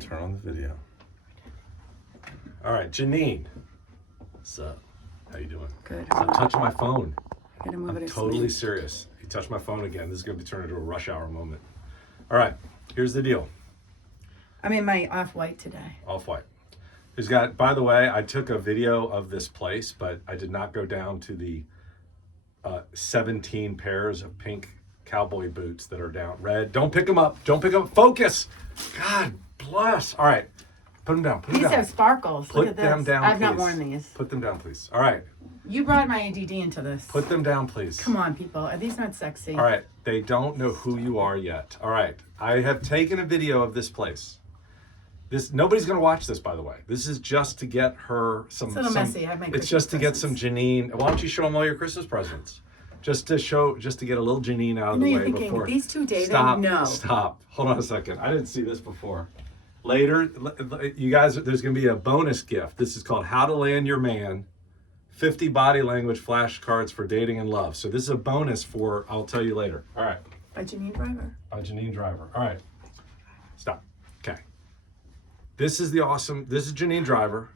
Turn on the video. All right, Janine. What's up? How you doing? Good. Stop touching my phone. I gotta move I'm it a totally smidge. serious. You touch my phone again, this is going to be turned into a rush hour moment. All right, here's the deal. I'm in my off-white today. Off-white. Who's got? By the way, I took a video of this place, but I did not go down to the 17 pairs of pink cowboy boots that are down. Red. Don't pick them up. Don't pick them up. Focus. God bless. All right. Put them down. Put them These down. have sparkles. Look Put at this. them down, I've not please. worn these. Put them down, please. All right. You brought my ADD into this. Put them down, please. Come on, people. Are these not sexy? All right. They don't know who you are yet. All right. I have taken a video of this place. Nobody's going to watch this, by the way. This is just to get her some. It's a little messy. I have my It's Christmas just to get some presents. Janine. Why don't you show them all your Christmas presents? Just to get a little Janine out of I know the you're way thinking, before. these two dating? Stop. No. Stop. Hold on a second. I didn't see this before. Later, you guys, there's going to be a bonus gift. This is called How to Land Your Man. 50 body language flashcards for dating and love. So this is a bonus for, I'll tell you later. All right. By Janine Driver. Janine Driver. All right. Stop. Okay. This is Janine Driver.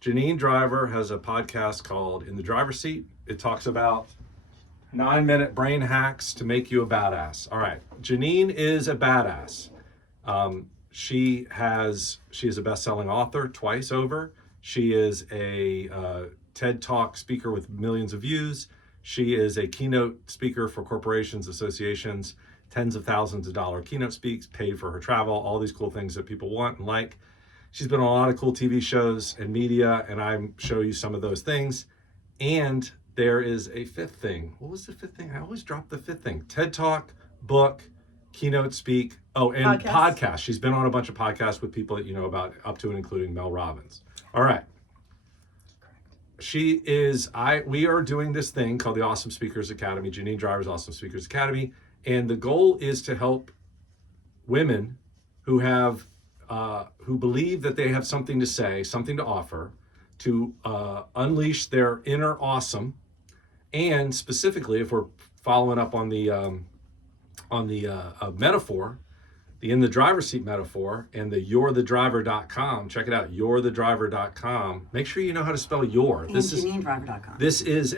Janine Driver has a podcast called In the Driver's Seat. It talks about 9-minute brain hacks to make you a badass. All right. Janine is a badass. She is a best-selling author twice over. She is a TED Talk speaker with millions of views. She is a keynote speaker for corporations, associations, tens of thousands of dollar keynote speaks, paid for her travel, all these cool things that people want and like. She's been on a lot of cool TV shows and media, and I show you some of those things. And there is a fifth thing. What was the fifth thing? I always drop the fifth thing. TED Talk, book, keynote speak. Oh, and podcast. She's been on a bunch of podcasts with people that you know about, up to and including Mel Robbins. All right. We are doing this thing called the Awesome Speakers Academy, Janine Driver's Awesome Speakers Academy. And the goal is to help women who believe that they have something to say, something to offer, to unleash their inner awesome. And specifically, if we're following up on the metaphor, the in the driver's seat metaphor, and the you'rethedriver.com. Check it out, you'rethedriver.com. Make sure you know how to spell your. And JanineDriver.com. This is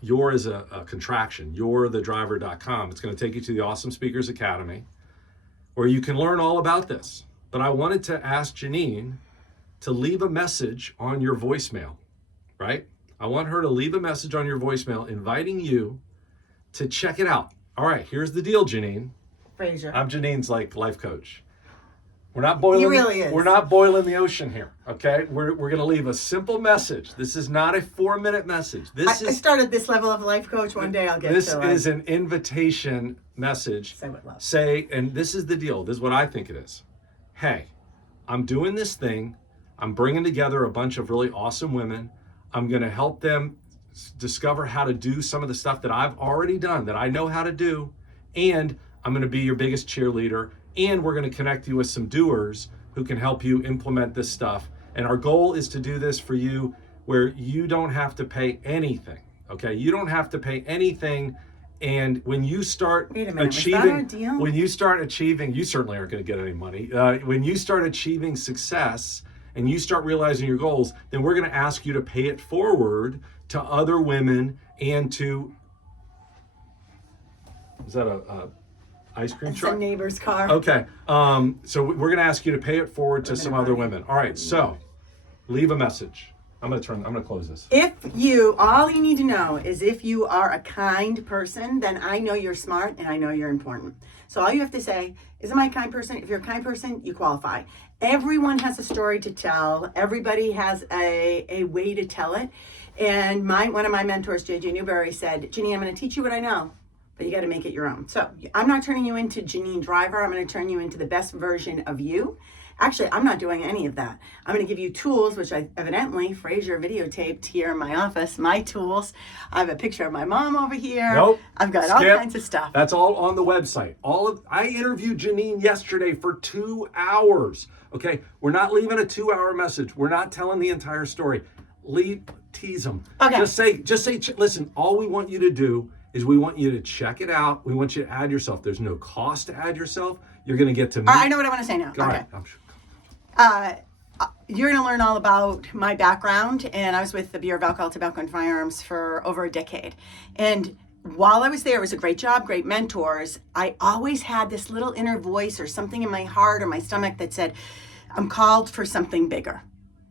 your is a contraction, you'rethedriver.com. It's going to take you to the Awesome Speakers Academy, where you can learn all about this. But I wanted to ask Janine to leave a message on your voicemail, right? I want her to leave a message on your voicemail inviting you to check it out. All right, here's the deal, Janine. Fraser. I'm Janine's life coach. We're not boiling. He really is. We're not boiling the ocean here, okay? We're going to leave a simple message. This is not a 4-minute message. I started this level of life coach. One day I'll get to it. This is an invitation message. Say what love. And this is the deal. This is what I think it is. Hey, I'm doing this thing. I'm bringing together a bunch of really awesome women. I'm going to help them discover how to do some of the stuff that I've already done, that I know how to do. And I'm going to be your biggest cheerleader. And we're going to connect you with some doers who can help you implement this stuff. And our goal is to do this for you where you don't have to pay anything. Okay? You don't have to pay anything. And when you start achieving, you certainly aren't going to get any money. When you start achieving success and you start realizing your goals, then we're going to ask you to pay it forward to other women and to, is that a ice cream truck? It's a neighbor's car. Okay. So we're going to ask you to pay it forward to some other women. All right. So leave a message. I'm going to close this. All you need to know is if you are a kind person, then I know you're smart and I know you're important. So all you have to say is, am I a kind person? If you're a kind person, you qualify. Everyone has a story to tell. Everybody has a way to tell it. And one of my mentors, J.J. Newberry, said, Janine, I'm going to teach you what I know, but you got to make it your own. So I'm not turning you into Janine Driver. I'm going to turn you into the best version of you. Actually, I'm not doing any of that. I'm going to give you tools, which I evidently, Fraser videotaped here in my office, my tools. I have a picture of my mom over here. Nope. I've got all kinds of stuff. That's all on the website. I interviewed Janine yesterday for 2 hours. Okay, we're not leaving a 2-hour message. We're not telling the entire story. Tease them. Okay. Just say, listen, all we want you to do is we want you to check it out. We want you to add yourself. There's no cost to add yourself. You're going to get to meet. I know what I want to say now. All okay. right. You're going to learn all about my background, and I was with the Bureau of Alcohol, Tobacco, and Firearms for over a decade. And while I was there, it was a great job, great mentors. I always had this little inner voice or something in my heart or my stomach that said, I'm called for something bigger.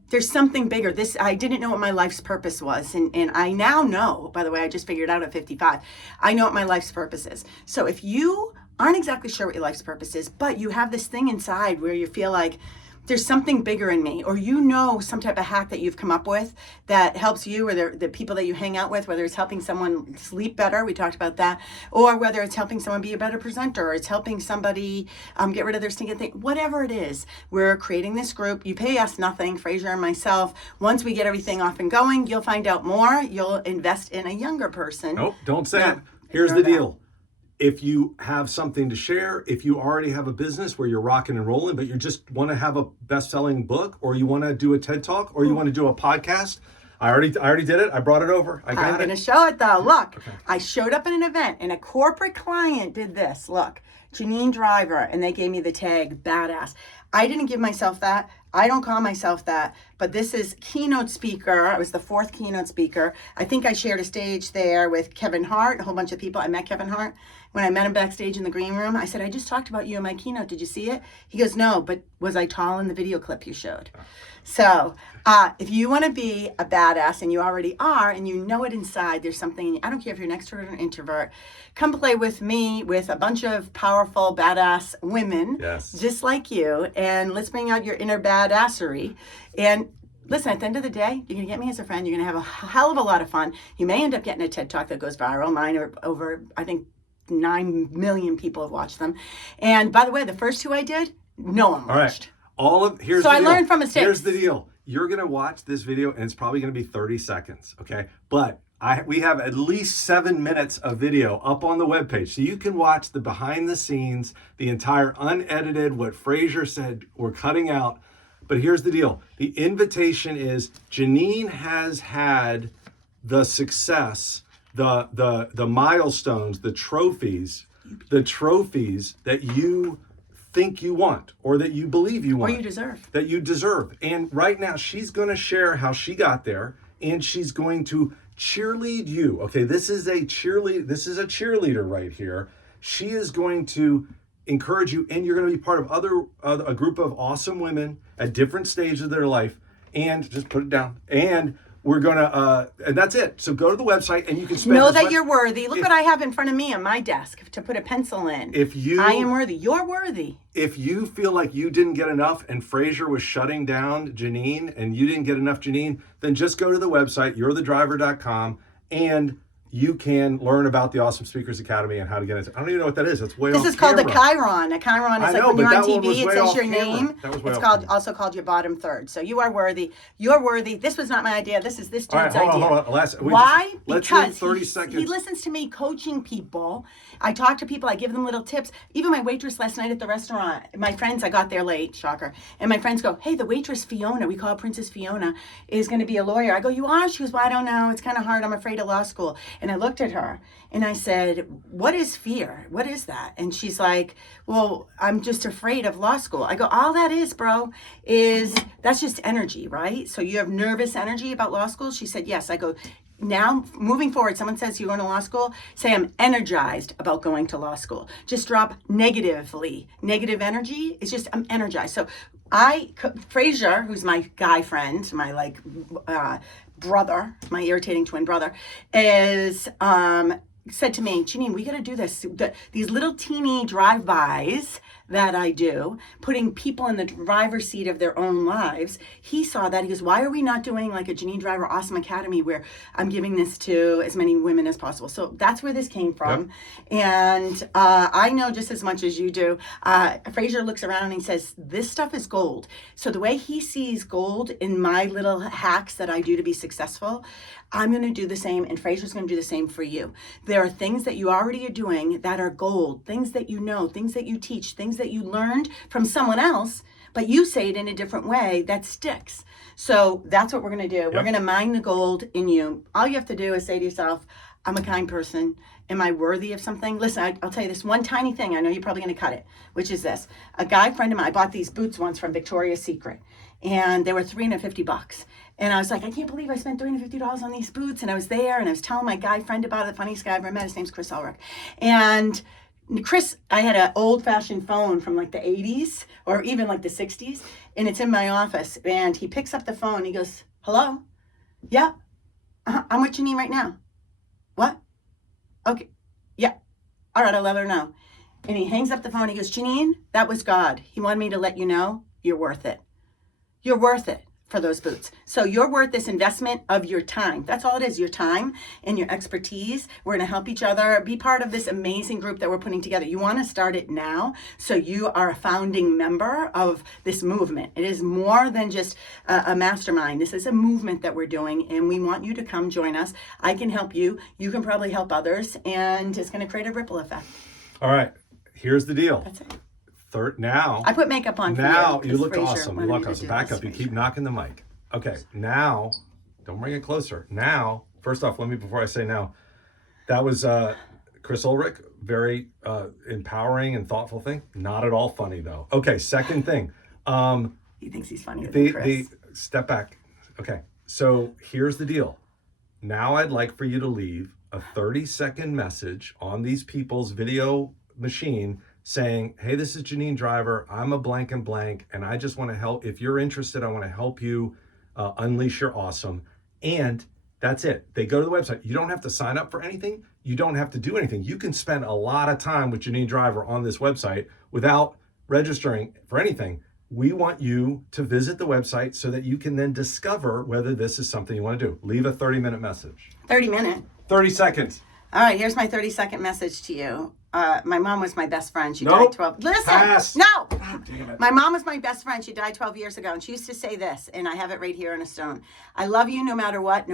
There's something bigger. I didn't know what my life's purpose was. And I now know, by the way, I just figured out at 55, I know what my life's purpose is. So if you aren't exactly sure what your life's purpose is, but you have this thing inside where you feel like there's something bigger in me, or you know some type of hack that you've come up with that helps you or the people that you hang out with, whether it's helping someone sleep better, we talked about that, or whether it's helping someone be a better presenter, or it's helping somebody get rid of their stinking thing, whatever it is, we're creating this group. You pay us nothing, Fraser and myself. Once we get everything off and going, you'll find out more. You'll invest in a younger person. Nope, don't say it. Here's the deal. If you have something to share, if you already have a business where you're rocking and rolling, but you just want to have a best-selling book, or you want to do a TED Talk, or you want to do a podcast, I already did it. I brought it over. I'm going to show it though. Look, okay. I showed up at an event and a corporate client did this. Look, Janine Driver, and they gave me the tag badass. I didn't give myself that. I don't call myself that, but this is keynote speaker. I was the 4th keynote speaker. I think I shared a stage there with Kevin Hart, a whole bunch of people. I met Kevin Hart. When I met him backstage in the green room, I said, I just talked about you in my keynote. Did you see it? He goes, no, but was I tall in the video clip you showed? So if you want to be a badass, and you already are, and you know it inside, there's something, I don't care if you're an extrovert or an introvert, come play with me with a bunch of powerful, badass women, just like you, and let's bring out your inner badassery. And listen, at the end of the day, you're going to get me as a friend. You're going to have a hell of a lot of fun. You may end up getting a TED Talk that goes viral. Mine are over, I think, 9 million people have watched them. And by the way, the first 2 I did, no one watched. All right. Here's so the I deal. learned from mistakes. Here's the deal. You're going to watch this video, and it's probably going to be 30 seconds, okay? But we have at least 7 minutes of video up on the webpage. So you can watch the behind the scenes, the entire unedited, what Fraser said we're cutting out. But here's the deal. The invitation is Janine has had the success, the milestones, the trophies that you think you want, or that you believe you want, or you deserve, that you deserve. And right now she's going to share how she got there, and she's going to cheerlead you. Okay, this is a cheerleader right here. She is going to encourage you, and you're going to be part of a group of awesome women at different stages of their life. And just put it down. And we're gonna, and that's it. So go to the website, and you can know that you're worthy. Look what I have in front of me on my desk to put a pencil in. I am worthy. You're worthy. If you feel like you didn't get enough, and Fraser was shutting down Janine, and you didn't get enough Janine, then just go to the website, you'rethedriver.com, and you can learn about the Awesome Speakers Academy and how to get into it. I don't even know what that is. That's way off camera. This is called the Chiron. A Chiron is like when you're on TV, it says your name. It's also called your bottom third. So you are worthy. You're worthy. This was not my idea. This is this dude's idea. Hold on. Why? Because 30 seconds. He listens to me coaching people. I talk to people. I give them little tips. Even my waitress last night at the restaurant, my friends, I got there late, shocker. And my friends go, hey, the waitress Fiona, we call her Princess Fiona, is going to be a lawyer. I go, you are? She goes, well, I don't know. It's kind of hard. I'm afraid of law school. And I looked at her and I said, what is fear? What is that? And she's like, well, I'm just afraid of law school. I go, all that is, bro, is that's just energy, right? So you have nervous energy about law school? She said, yes. I go, now moving forward, someone says you're going to law school, say I'm energized about going to law school. Just drop negatively. Negative energy is just I'm energized. So Fraser, who's my guy friend, my brother, my irritating twin brother, is said to me, Janine, we got to do this. These little teeny drive-bys that I do, putting people in the driver's seat of their own lives. He saw that. He goes, why are we not doing like a Janine Driver Awesome Academy where I'm giving this to as many women as possible? So that's where this came from. Yep. And I know just as much as you do. Fraser looks around and he says, this stuff is gold. So the way he sees gold in my little hacks that I do to be successful, I'm going to do the same, and Fraser's going to do the same for you. There are things that you already are doing that are gold, things that you know, things that you teach, things that you learned from someone else, but you say it in a different way that sticks. So that's what we're going to do. Yep. We're going to mine the gold in you. All you have to do is say to yourself, I'm a kind person. Am I worthy of something? Listen, I'll tell you this one tiny thing. I know you're probably going to cut it, which is this. A guy friend of mine, I bought these boots once from Victoria's Secret, and they were $350. And I was like, I can't believe I spent $350 on these boots. And I was there, and I was telling my guy friend about it, the funniest guy I ever met. His name's Chris Ulrich. And Chris, I had an old-fashioned phone from like the 80s or even like the 60s, and it's in my office. And he picks up the phone. He goes, hello? Yeah. I'm with Janine right now. What? Okay. Yeah. All right, I'll let her know. And he hangs up the phone. He goes, Janine, that was God. He wanted me to let you know you're worth it. You're worth it for those boots. So you're worth this investment of your time. That's all it is, your time and your expertise. We're going to help each other. Be part of this amazing group that we're putting together. You want to start it now so you are a founding member of this movement. It is more than just a mastermind. This is a movement that we're doing, and we want you to come join us. I can help you. You can probably help others, and it's going to create a ripple effect. All right, here's the deal. That's it. Now I put makeup on now for you look Fraser awesome. You wanted look me to awesome. do Back this, up. You Fraser. keep knocking the mic. Okay, now don't bring it closer. Now, first off, before I say now, that was Chris Ulrich, very empowering and thoughtful thing. Not at all funny though. Okay, second thing. He thinks he's funnier than Chris. Step back. Okay, so here's the deal. Now I'd like for you to leave a 30-second message on these people's video machine saying, hey, this is Janine Driver. I'm a blank and blank, and I just want to help. If you're interested, I want to help you unleash your awesome. And that's it. They go to the website. You don't have to sign up for anything. You don't have to do anything. You can spend a lot of time with Janine Driver on this website without registering for anything. We want you to visit the website so that you can then discover whether this is something you want to do. Leave a 30-minute message. 30 minutes. 30 seconds. All right, here's my 30-second message to you. My mom was my best friend. She Nope. died 12. Listen, Pass. no. God damn it. My mom was my best friend. She died 12 years ago, and she used to say this, and I have it right here in a stone. I love you no matter what,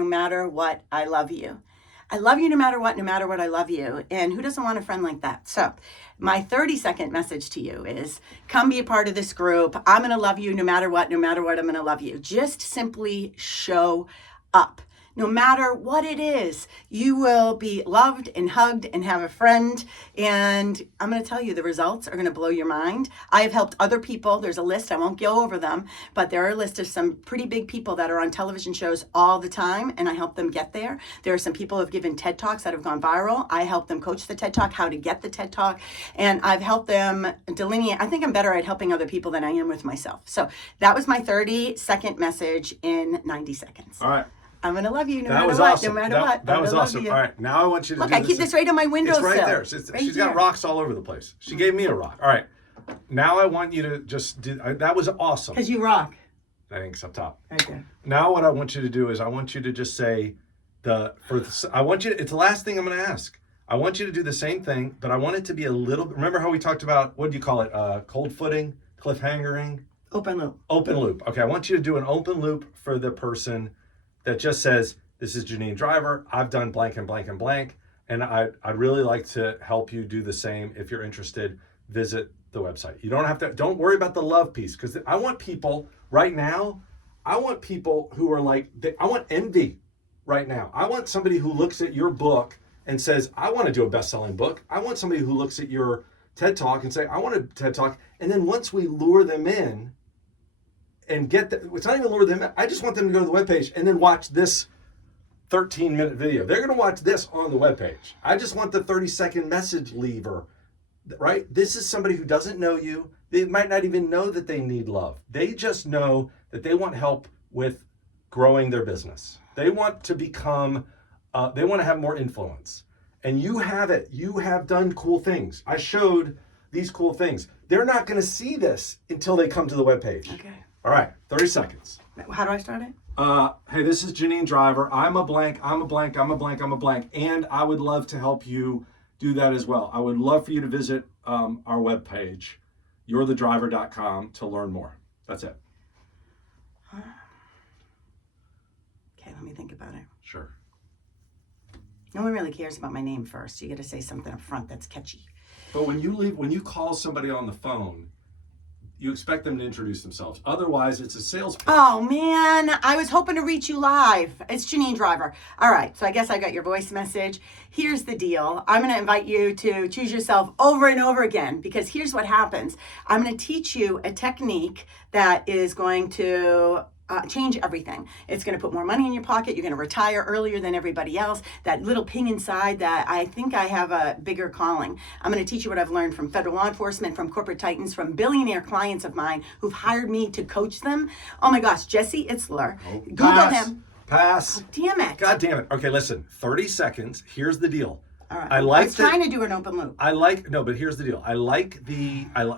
I love you. I love you no matter what, I love you. And who doesn't want a friend like that? So my 30-second message to you is come be a part of this group. I'm going to love you no matter what, I'm going to love you. Just simply show up. No matter what it is, you will be loved and hugged and have a friend. And I'm going to tell you, the results are going to blow your mind. I have helped other people. There's a list. I won't go over them, but there are a list of some pretty big people that are on television shows all the time, and I help them get there. There are some people who have given TED Talks that have gone viral. I help them coach the TED Talk, how to get the TED Talk, and I've helped them delineate. I think I'm better at helping other people than I am with myself. So that was my 30-second message in 90 seconds. All right. I'm going to love you no That matter was what, awesome. no matter what. That I'm was gonna love awesome. you. All right, now I want you to Look, do I keep this right on my windowsill. It's right there. Right She's got here. rocks all over the place. She gave me a rock. All right, now I want you to just do. That was awesome. Because you rock. I think it's up top. Right there. Now what I want you to do is I want you to just say it's the last thing I'm going to ask. I want you to do the same thing, but I want it to be a little. Remember how we talked about, what do you call it? Cold footing, cliffhangering? Open loop. Open loop. Okay, I want you to do an open loop for the person that just says, this is Janine Driver. I've done blank and blank and blank. And I'd really like to help you do the same. If you're interested, visit the website. You don't worry about the love piece, because I want people right now, I want people who are like, I want envy right now. I want somebody who looks at your book and says, I want to do a best-selling book. I want somebody who looks at your TED Talk and say, I want a TED Talk. And then once we lure them in and it's not even lure them in, I just want them to go to the webpage and then watch this 13-minute video. They're going to watch this on the webpage. I just want the 30-second message lever, right? This is somebody who doesn't know you. They might not even know that they need love. They just know that they want help with growing their business. They want to they want to have more influence. And you have it. You have done cool things. I showed these cool things. They're not going to see this until they come to the webpage. Okay. All right, 30 seconds. How do I start it? Hey, this is Janine Driver. I'm a blank, and I would love to help you do that as well. I would love for you to visit our webpage, you'rethedriver.com, to learn more. That's it. Okay, let me think about it. Sure. No one really cares about my name first. You got to say something up front that's catchy. But when you call somebody on the phone, you expect them to introduce themselves. Otherwise, it's a sales pitch. Oh man, I was hoping to reach you live. It's Janine Driver. All right, so I guess I got your voice message. Here's the deal. I'm going to invite you to choose yourself over and over again, because here's what happens. I'm going to teach you a technique that is going to change everything. It's going to put more money in your pocket. You're going to retire earlier than everybody else. That little ping inside that I think I have a bigger calling. I'm going to teach you what I've learned from federal law enforcement, from corporate titans, from billionaire clients of mine who've hired me to coach them. Oh my gosh, Jesse Itzler. Google Pass. him. Pass. Oh, damn it. God damn it. Okay, listen. 30 seconds. Here's the deal. All right. I like was trying to do an open loop. but here's the deal.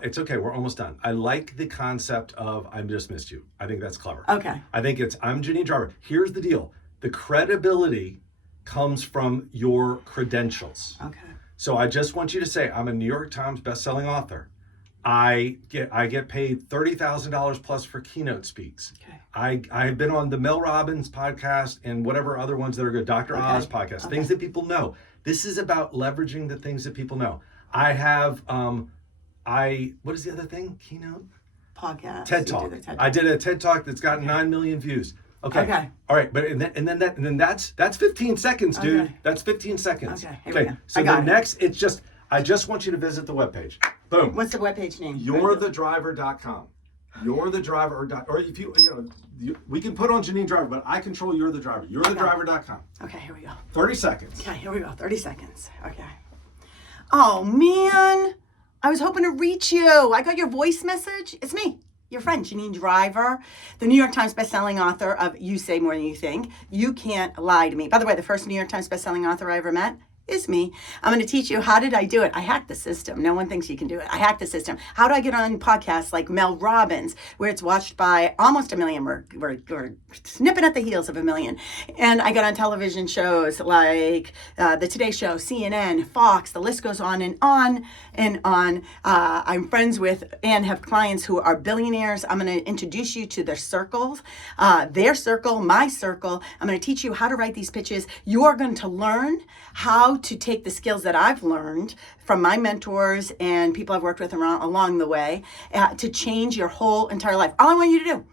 It's okay, we're almost done. I like the concept of I just missed you. I think that's clever. Okay. I think I'm Janine Driver. Here's the deal. The credibility comes from your credentials. Okay. So I just want you to say, I'm a New York Times bestselling author. I get paid $30,000 plus for keynote speaks. Okay. I've been on the Mel Robbins podcast and whatever other ones that are good, Dr. Oz podcast, things that people know. This is about leveraging the things that people know. I have, what is the other thing? Keynote? Podcast. TED Talk. I did a TED Talk that's got 9 million views. Okay. All right. But and then that's 15 seconds, dude. Okay. That's 15 seconds. Okay. Here we go. So the next, I just want you to visit the webpage. Boom. What's the webpage name? You'rethedriver.com. You're the driver, or if we can put on Janine Driver, but I control You're the Driver. You'rethedriver.com. Okay, here we go. 30 seconds. Okay, here we go. 30 seconds. Okay. Oh, man. I was hoping to reach you. I got your voice message. It's me, your friend, Janine Driver, the New York Times bestselling author of You Say More Than You Think. You Can't Lie to Me. By the way, the first New York Times bestselling author I ever met is me. I'm going to teach you, how did I do it? I hacked the system. No one thinks you can do it. I hacked the system. How do I get on podcasts like Mel Robbins, where it's watched by almost 1 million? We're snipping at the heels of 1 million. And I got on television shows like the Today Show, CNN, Fox, the list goes on and on and on. I'm friends with and have clients who are billionaires. I'm going to introduce you to their circles, their circle, my circle. I'm going to teach you how to write these pitches. You are going to learn how to take the skills that I've learned from my mentors and people I've worked with along the way to change your whole entire life. All I want you to do,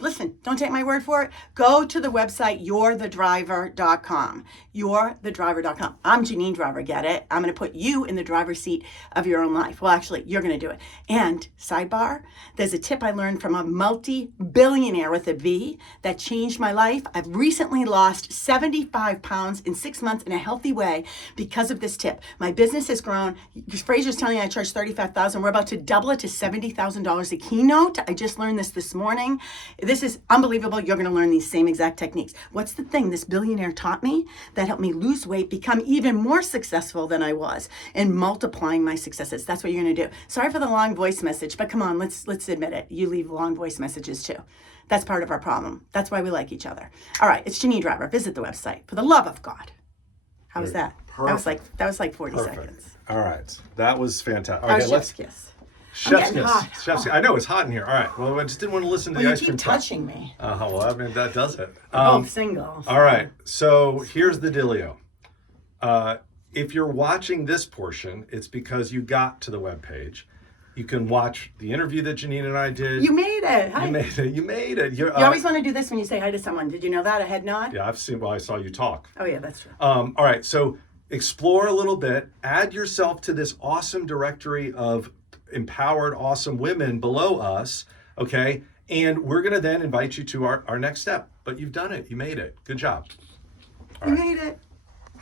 listen, don't take my word for it. Go to the website, you'rethedriver.com. You'rethedriver.com. I'm Janine Driver, get it? I'm going to put you in the driver's seat of your own life. Well, actually, you're going to do it. And sidebar, there's a tip I learned from a multi-billionaire with a B that changed my life. I've recently lost 75 pounds in 6 months in a healthy way because of this tip. My business has grown. Fraser's telling me I charge $35,000. We're about to double it to $70,000 a keynote. I just learned this morning. This is unbelievable. You're going to learn these same exact techniques. What's the thing this billionaire taught me that helped me lose weight, become even more successful than I was, and multiplying my successes? That's what you're going to do. Sorry for the long voice message, but come on, let's admit it. You leave long voice messages too. That's part of our problem. That's why we like each other. All right, it's Janine Driver. Visit the website. For the love of God. How was that? Perfect. That was like 40 Perfect. seconds. All right, that was fantastic. Okay, chef's kiss. Chef's kiss. Chef's kiss. I know it's hot in here. All right. Well, I just didn't want to listen to the ice cream. You keep touching me. Well, I mean that does it. Both single. All right. So here's the dealio. If you're watching this portion, it's because you got to the webpage. You can watch the interview that Janine and I did. You made it. Hi. You made it. You made it. You always want to do this when you say hi to someone. Did you know that? A head nod? Yeah, I've seen. Well, I saw you talk. Oh yeah, that's true. All right. So explore a little bit. Add yourself to this awesome directory of empowered, awesome women below us. Okay. And we're going to then invite you to our next step. But you've done it. You made it. Good job. You made it.